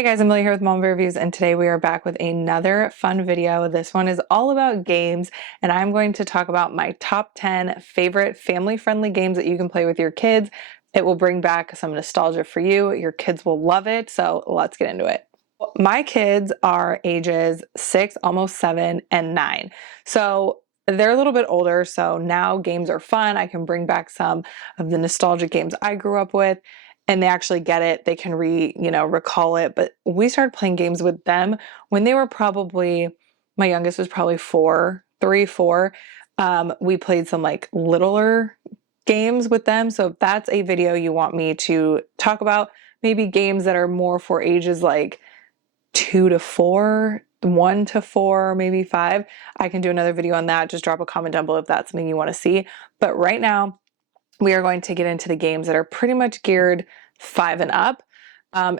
Hey guys, Emily here with Mom Bear Reviews, and today we are back with another fun video. This one is all about games, and I'm going to talk about my top 10 favorite family-friendly games that you can play with your kids. It will bring back some nostalgia for you. Your kids will love it, so let's get into it. My kids are ages 6, almost 7, and 9. So they're a little bit older, so now games are fun. I can bring back some of the nostalgic games I grew up with. And they actually get it. They can recall it. But we started playing games with them when they were probably, my youngest was probably 4, 3, 4. We played some like littler games with them. So if that's a video you want me to talk about, maybe games that are more for ages like 2 to 4, 1 to 4, maybe 5, I can do another video on that. Just drop a comment down below if that's something you want to see. But right now, we are going to get into the games that are pretty much geared 5 and up,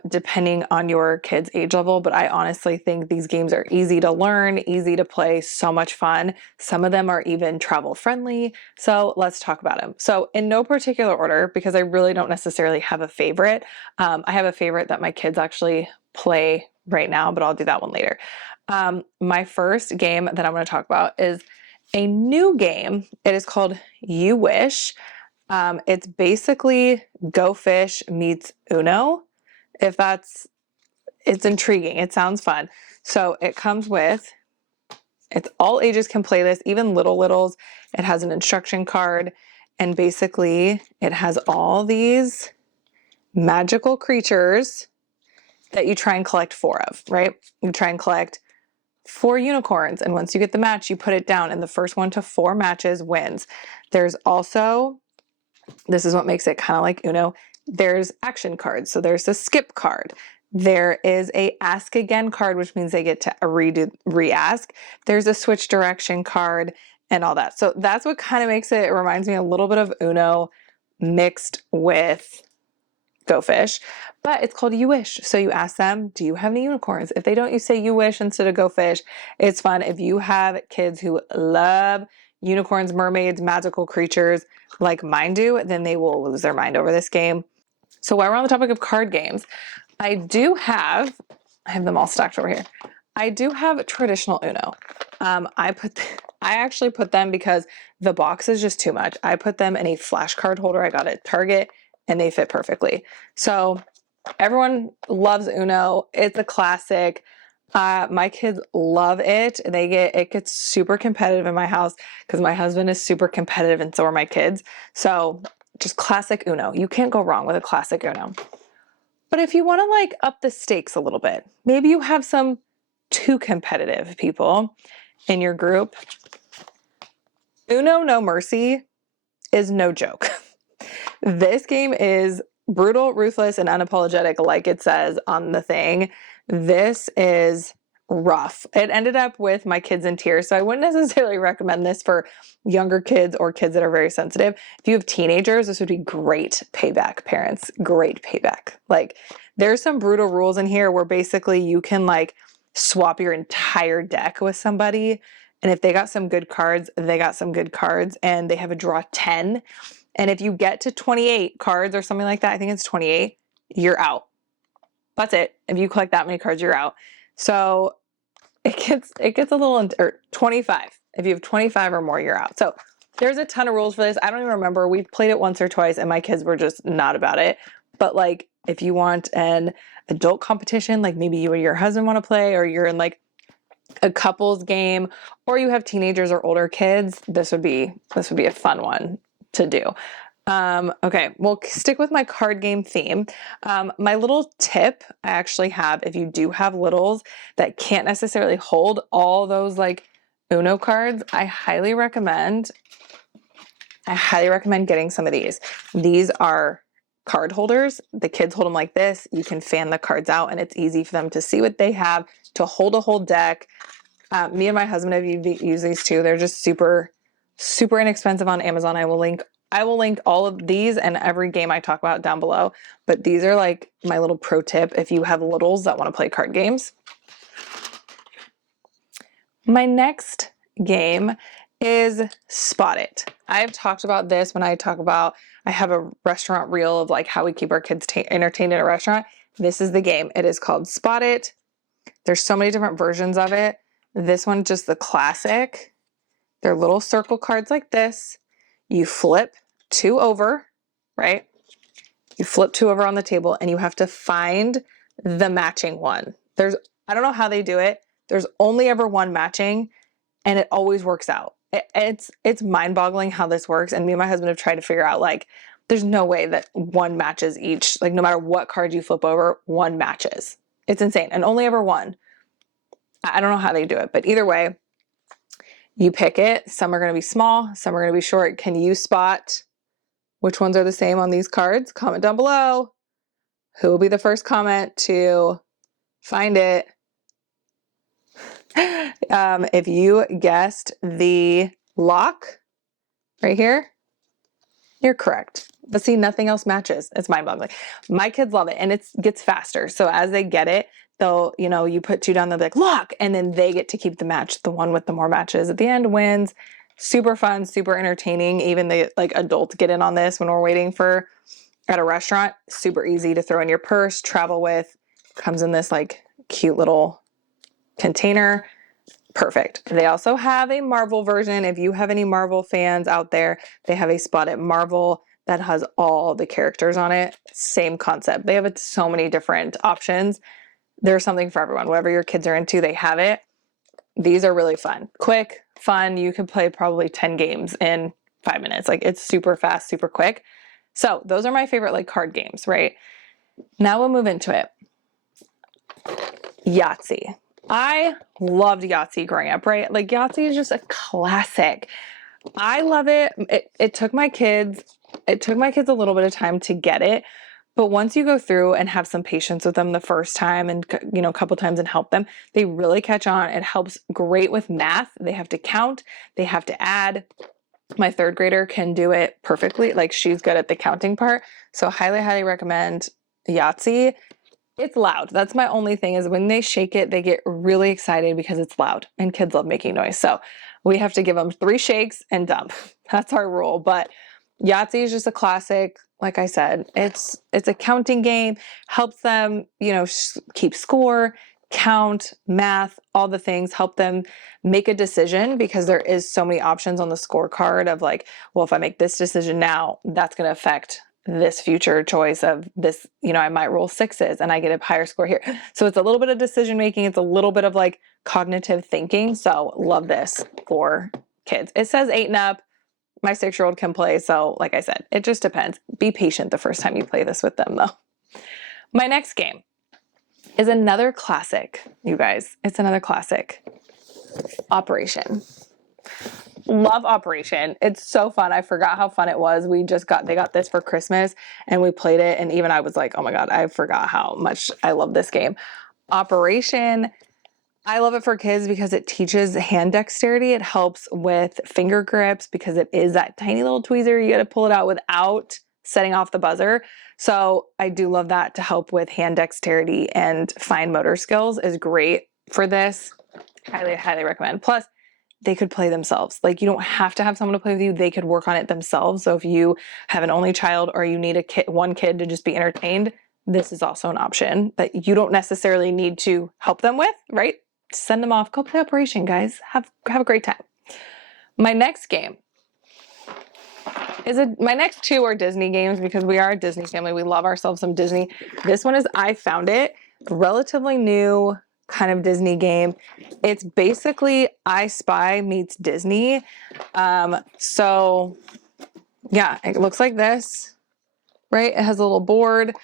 depending on your kid's age level. But I honestly think these games are easy to learn, easy to play, so much fun. Some of them are even travel friendly. So let's talk about them. So in no particular order, because I really don't necessarily have a favorite. I have a favorite that my kids actually play right now, but I'll do that one later. My first game that I'm going to talk about is a new game. It is called You Wish. It's basically Go Fish meets Uno. It's intriguing. It sounds fun. So it comes with, it's all ages can play this, even littles. It has an instruction card, and basically it has all these magical creatures that you try and collect 4 of, right? You try and collect 4 unicorns, and once you get the match, you put it down, and the first 1 to 4 matches wins. There's also, this is what makes it kind of like Uno, there's action cards. So there's a skip card. There is a ask again card, which means they get to re-ask. There's a switch direction card and all that. So that's what kind of makes it, it reminds me a little bit of Uno mixed with Go Fish, but it's called You Wish. So you ask them, do you have any unicorns? If they don't, you say You Wish instead of Go Fish. It's fun. If you have kids who love unicorns, mermaids, magical creatures like mine do, then they will lose their mind over this game. So while we're on the topic of card games, I have them all stacked over here. I do have traditional Uno. I actually put them because the box is just too much. I put them in a flashcard holder I got at Target, and they fit perfectly. So everyone loves Uno. It's a classic. My kids love it. It gets super competitive in my house because my husband is super competitive and so are my kids. So just classic Uno. You can't go wrong with a classic Uno. But if you want to like up the stakes a little bit, maybe you have some too competitive people in your group, Uno No Mercy is no joke. This game is brutal, ruthless, and unapologetic, like it says on the thing. This is rough. It ended up with my kids in tears, so I wouldn't necessarily recommend this for younger kids or kids that are very sensitive. If you have teenagers, this would be great payback, parents. Great payback. Like, there's some brutal rules in here where basically you can like swap your entire deck with somebody, and if they got some good cards, they got some good cards, and they have a draw 10. And if you get to 28 cards or something like that, I think it's 28, you're out. That's it. If you collect that many cards, you're out. So it gets a little, or 25. If you have 25 or more, you're out. So there's a ton of rules for this. I don't even remember. We played it once or twice and my kids were just not about it. But like, if you want an adult competition, like maybe you and your husband want to play, or you're in like a couples game, or you have teenagers or older kids, this would be a fun one to do. Okay, we'll stick with my card game theme. My little tip I actually have, if you do have littles that can't necessarily hold all those like Uno cards, I highly recommend getting some of these. These are card holders. The kids hold them like this. You can fan the cards out and it's easy for them to see what they have, to hold a whole deck. Me and my husband have used these too. They're just super inexpensive on Amazon. I will link all of these and every game I talk about down below. But these are like my little pro tip if you have littles that want to play card games. My next game is Spot It. I've talked about this when I have a restaurant reel of like how we keep our kids entertained in a restaurant. this is the game. It is called Spot It. There's so many different versions of it. This one, just the classic. They're little circle cards like this. You flip 2 over, right? You flip 2 over on the table and you have to find the matching one. I don't know how they do it. There's only ever one matching and it always works out. It's mind-boggling how this works. And me and my husband have tried to figure out, like, there's no way that one matches each. Like, no matter what card you flip over, one matches. It's insane. And only ever one. I don't know how they do it, but either way, you pick it. Some are going to be small, some are going to be short. Can you spot which ones are the same on these cards? Comment down below. Who will be the first comment to find it? If you guessed the lock right here, you're correct. But see, nothing else matches. It's mind-boggling. My kids love it, and it gets faster. So as they get it, they'll, you put 2 down, they'll be like, lock, and then they get to keep the match. The one with the more matches at the end wins. Super fun, super entertaining. Even the adults get in on this when we're waiting at a restaurant. Super easy to throw in your purse, travel with. Comes in this cute little container. Perfect. They also have a Marvel version. If you have any Marvel fans out there, they have a Spot It Marvel that has all the characters on it. Same concept. They have so many different options. There's something for everyone. Whatever your kids are into, they have it. These are really fun. Quick, fun. You can play probably 10 games in 5 minutes. It's super fast, super quick. So those are my favorite card games, right? Now we'll move into it. Yahtzee. I loved Yahtzee growing up, right? Yahtzee is just a classic. I love it. It took my kids a little bit of time to get it. But once you go through and have some patience with them the first time and, a couple times and help them, they really catch on. It helps great with math. They have to count. They have to add. My 3rd grader can do it perfectly. She's good at the counting part. So highly, highly recommend Yahtzee. It's loud. That's my only thing, is when they shake it, they get really excited because it's loud and kids love making noise. So we have to give them 3 shakes and dump. That's our rule. But Yahtzee is just a classic. Like I said, it's a counting game, helps them, keep score, count, math, all the things, help them make a decision, because there is so many options on the scorecard of well, if I make this decision now, that's going to affect this future choice of this, I might roll 6s and I get a higher score here. So it's a little bit of decision making. It's a little bit of cognitive thinking. So love this for kids. It says 8 and up. My 6-year-old can play. So like I said, it just depends. Be patient the first time you play this with them though. My next game is another classic, you guys. It's another classic. Operation. Love Operation. It's so fun. I forgot how fun it was. They got this for Christmas and we played it. And even I was like, oh my God, I forgot how much I love this game. Operation. I love it for kids because it teaches hand dexterity. It helps with finger grips because it is that tiny little tweezer. You got to pull it out without setting off the buzzer. So I do love that to help with hand dexterity, and fine motor skills is great for this. Highly, highly recommend. Plus, they could play themselves. You don't have to have someone to play with you. They could work on it themselves. So if you have an only child or you need one kid to just be entertained, this is also an option that you don't necessarily need to help them with, right? Send them off. Go play Operation, guys. Have a great time. My next game my next 2 are Disney games, because we are a Disney family. We love ourselves some Disney. This one is I Found It. Relatively new kind of Disney game. It's basically I Spy meets Disney. So yeah, it looks like this, right? It has a little board.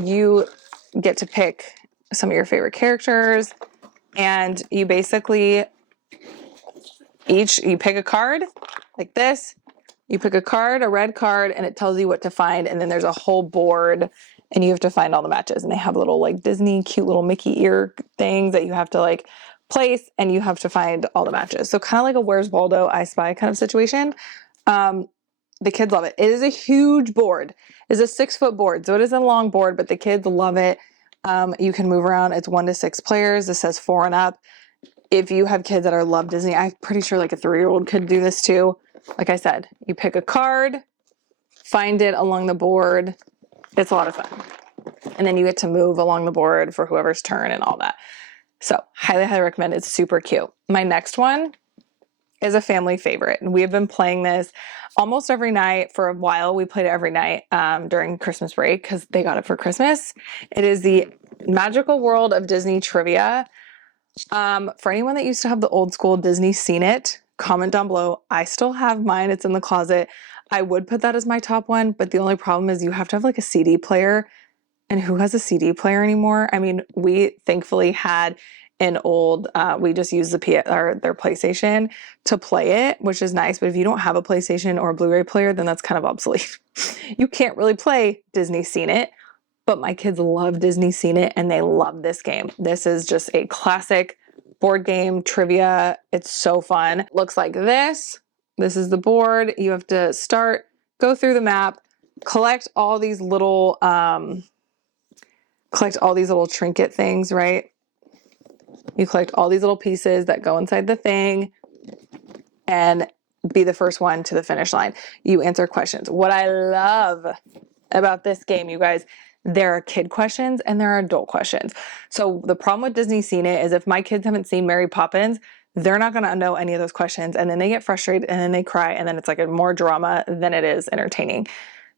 You get to pick some of your favorite characters. And you basically you pick a card like this. You pick a card, a red card, and it tells you what to find. And then there's a whole board and you have to find all the matches. And they have little Disney cute little Mickey ear things that you have to place, and you have to find all the matches. So kind of like a Where's Waldo, I Spy kind of situation. The kids love it. It is a huge board. It's a 6-foot board. So it is a long board, but the kids love it. You can move around. It's 1 to 6 players. This says 4 and up. If you have kids that love Disney, I'm pretty sure a 3-year-old could do this too. Like I said, you pick a card, find it along the board. It's a lot of fun. And then you get to move along the board for whoever's turn and all that. So highly, highly recommend. It's super cute. My next one is a family favorite. And we have been playing this almost every night for a while. We played it every night during Christmas break because they got it for Christmas. It is the Magical World of Disney Trivia. For anyone that used to have the old school Disney Scene It, comment down below. I still have mine. It's in the closet. I would put that as my top one, but the only problem is you have to have like a CD player. And who has a CD player anymore? I mean, we thankfully had an old, we just used their PlayStation to play it, which is nice. But if you don't have a PlayStation or a Blu-ray player, then that's kind of obsolete. You can't really play Disney Scene It, but my kids love Disney Scene It and they love this game. This is just a classic board game trivia. It's so fun. It looks like this. This is the board. You have to start, go through the map, collect all these little, trinket things, right? You collect all these little pieces that go inside the thing and be the first one to the finish line. You answer questions. What I love about this game, you guys, there are kid questions and there are adult questions. So the problem with Disney Scene It is if my kids haven't seen Mary Poppins, they're not going to know any of those questions. And then they get frustrated and then they cry. And then it's like a more drama than it is entertaining.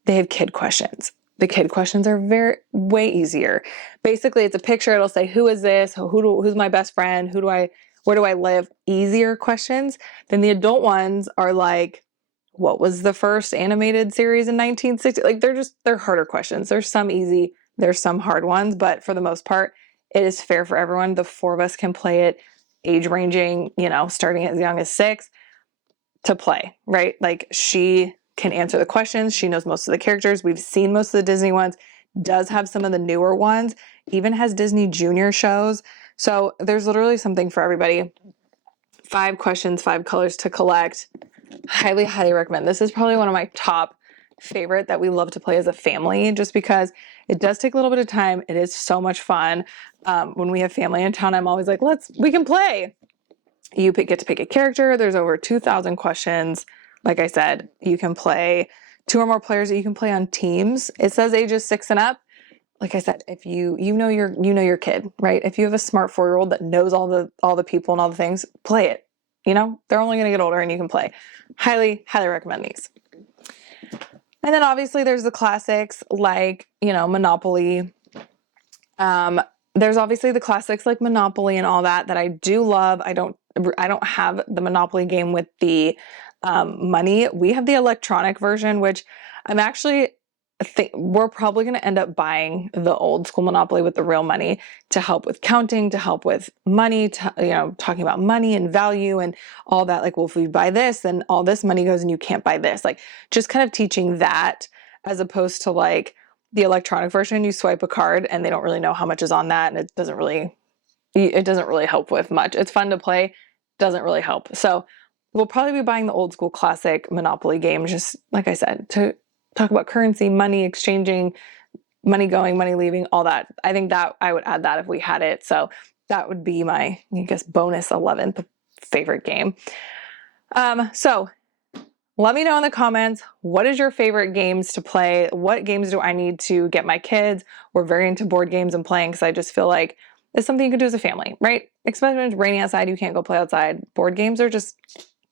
They have kid questions. The kid questions are way easier. Basically, it's a picture. It'll say, who is this? Who's my best friend? Where do I live? Easier questions. Then the adult ones are like, what was the first animated series in 1960? Like they're harder questions. There's some easy, there's some hard ones, but for the most part, it is fair for everyone. The four of us can play it, age ranging, starting as young as 6 to play, right? Like she can answer the questions. She knows most of the characters. We've seen most of the Disney ones, does have some of the newer ones, even has Disney Junior shows. So there's literally something for everybody. 5 questions, 5 colors to collect. Highly, highly recommend. This is probably one of my top favorite that we love to play as a family, just because it does take a little bit of time. It is so much fun. When we have family in town, I'm always like, we can play. You get to pick a character. There's over 2,000 questions. Like I said, you can play 2 or more players that you can play on teams. It says ages 6 and up. Like I said, if you know your kid, right? If you have a smart 4-year-old that knows all the people and all the things, play it. They're only going to get older and you can play. Highly, highly recommend these. And then obviously there's the classics like, Monopoly. There's obviously the classics like Monopoly and all that I do love. I don't have the Monopoly game with the money. We have the electronic version, which I'm actually we're probably going to end up buying the old school Monopoly with the real money to help with counting, to help with money, talking about money and value and all that. Like, well, if we buy this, then all this money goes and you can't buy this. Like, just kind of teaching that as opposed to like the electronic version, you swipe a card and they don't really know how much is on that. And it doesn't really help with much. It's fun to play, doesn't really help. So we'll probably be buying the old school classic Monopoly game, just like I said, to talk about currency, money exchanging, money going, money leaving, all that. I think that I would add that if we had it. So that would be my, bonus 11th favorite game. So let me know in the comments, what is your favorite games to play? What games do I need to get my kids? We're very into board games and playing because I just feel like it's something you can do as a family, right? Especially when it's raining outside, you can't go play outside. Board games are just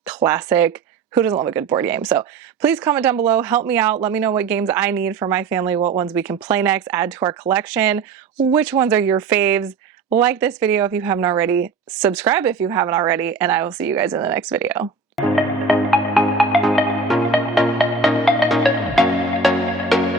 classic. Who doesn't love a good board game? So please comment down below, help me out. Let me know what games I need for my family, what ones we can play next, add to our collection. Which ones are your faves? Like this video if you haven't already, subscribe if you haven't already, and I will see you guys in the next video.